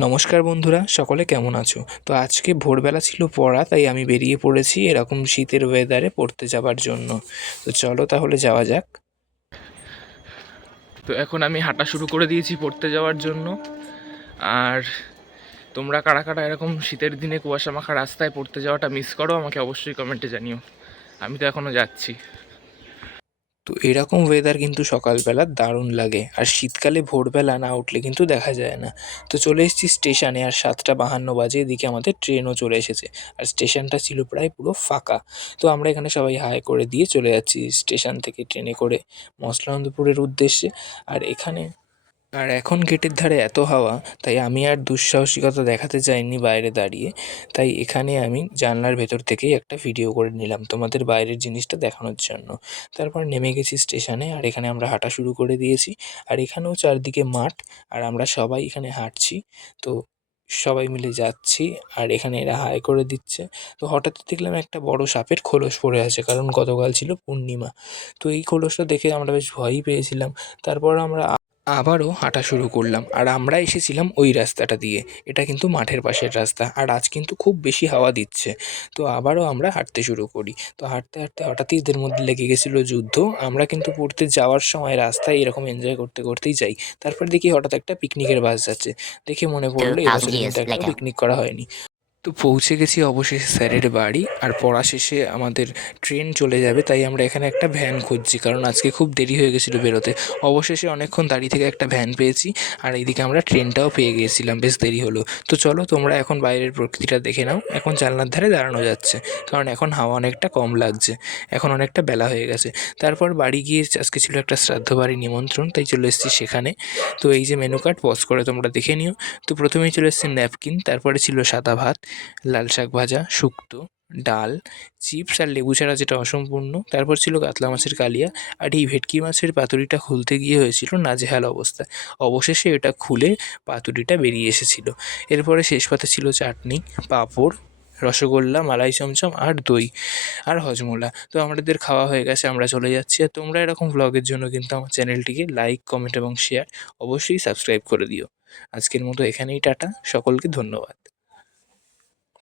নমস্কার বন্ধুরা, সকলে কেমন আছো? তো আজকে ভোরবেলা ছিল পড়া, তাই আমি বেরিয়ে পড়েছি এরকম শীতের ওয়েদারে পড়তে যাবার জন্য। তো চলো তাহলে যাওয়া যাক। তো এখন আমি হাঁটা শুরু করে দিয়েছি পড়তে যাওয়ার জন্য। আর তোমরা কারা কারা এরকম শীতের দিনে কুয়াশা মাখা রাস্তায় পড়তে যাওয়াটা মিস করো, আমাকে অবশ্যই কমেন্টে জানিও। আমি তো এখনও যাচ্ছি। তো এরকম ওয়েদার কিন্তু সকালবেলা দারুণ লাগে, আর শীতকালে ভোরবেলা না উঠলে কিন্তু দেখা যায় না। তো চলে এসেছি স্টেশনে, আর 7:52 বাজে, এদিকে আমাদের ট্রেনও চলে এসেছে। আর স্টেশনটা ছিল প্রায় পুরো ফাঁকা। তো আমরা এখানে সবাই হাই করে দিয়ে চলে যাচ্ছি স্টেশন থেকে ট্রেনে করে মসলানন্দপুরের উদ্দেশ্যে। আর এখন গেটের ধারে এত হাওয়া, তাই আমি আর দুঃসাহসিকতা দেখাতে চাইনি বাইরে দাঁড়িয়ে। তাই এখানে আমি জানলার ভেতর থেকেই একটা ভিডিও করে নিলাম তোমাদের বাইরের জিনিসটা দেখানোর জন্য। তারপর নেমে গেছি স্টেশনে, আর এখানে আমরা হাঁটা শুরু করে দিয়েছি। আর এখানেও চারদিকে মাঠ, আর আমরা সবাই এখানে হাঁটছি। তো সবাই মিলে যাচ্ছি, আর এখানে এরা হাই করে দিচ্ছে। তো হঠাৎ দেখলাম একটা বড় সাপের খোলস পড়ে আছে, কারণ গতকাল ছিল পূর্ণিমা। তো এই খোলসটা দেখে আমরা বেশ ভয়ই পেয়েছিলাম। তারপর আমরা আবারও হাঁটা শুরু করলাম, আর আমরা এসেছিলাম ওই রাস্তাটা দিয়ে। এটা কিন্তু মাঠের পাশের রাস্তা, আর আজ কিন্তু খুব বেশি হাওয়া দিচ্ছে। তো আবারও আমরা হাঁটতে শুরু করি। তো হাঁটতে হাঁটতে হঠাৎই এদের মধ্যে লেগে গেছিলো যুদ্ধ। আমরা কিন্তু পড়তে যাওয়ার সময় রাস্তায় এরকম এনজয় করতে করতেই যাই। তারপর দেখি হঠাৎ একটা পিকনিকের বাস যাচ্ছে। দেখে মনে পড়লো 2000 এবছর years কিন্তু একটাও later. পিকনিক করা হয়নি। তো পৌঁছে গেছি অবশেষে স্যারের বাড়ি, আর পড়া শেষে আমাদের ট্রেন চলে যাবে, তাই আমরা এখানে একটা ভ্যান খুঁজছি, কারণ আজকে খুব দেরি হয়ে গেছিলো বেরোতে। অবশেষে অনেকক্ষণ দাঁড়িয়ে থেকে একটা ভ্যান পেয়েছি, আর এইদিকে আমরা ট্রেনটাও পেয়ে গিয়েছিলাম, বেশ দেরি হলো। তো চলো তোমরা এখন বাইরের প্রকৃতিটা দেখে নাও। এখন জানলার ধারে দাঁড়ানো যাচ্ছে, কারণ এখন হাওয়া অনেকটা কম লাগছে। এখন অনেকটা বেলা হয়ে গেছে। তারপর বাড়ি গিয়ে আজকে ছিল একটা শ্রাদ্ধ বাড়ি নিমন্ত্রণ, তাই চলে এসেছি সেখানে। তো এই যে মেনু কার্ড, পজ করে তোমরা দেখে নিও। তো প্রথমেই চলে এসেছে ন্যাপকিন, তারপরে ছিল সাদা ভাত, লাল শাক ভাজা, শুক্তো, ডাল, চিপস আর লেবু ছাড়া যেটা অসম্পূর্ণ। তারপর ছিল কাতলা মাছের কালিয়া। আর এই ভেটকি মাছের পাতুরিটা খুলতে গিয়ে হয়েছিল নাজেহাল অবস্থা। অবশেষে এটা খুলে পাতুরিটা বেরিয়ে এসেছিল। এরপরে শেষ পাতে ছিল চাটনি, পাঁপড়, রসগোল্লা, মালাই চমচম আর দই আর হজমোলা। তো আমাদের খাওয়া হয়ে গেছে, আমরা চলে যাচ্ছি। আর তোমরা এরকম ভ্লগের জন্য কিন্তু আমার চ্যানেলটিকে লাইক, কমেন্ট এবং শেয়ার অবশ্যই সাবস্ক্রাইব করে দিও। আজকের মতো এখানেই টাটা, সকলকে ধন্যবাদ।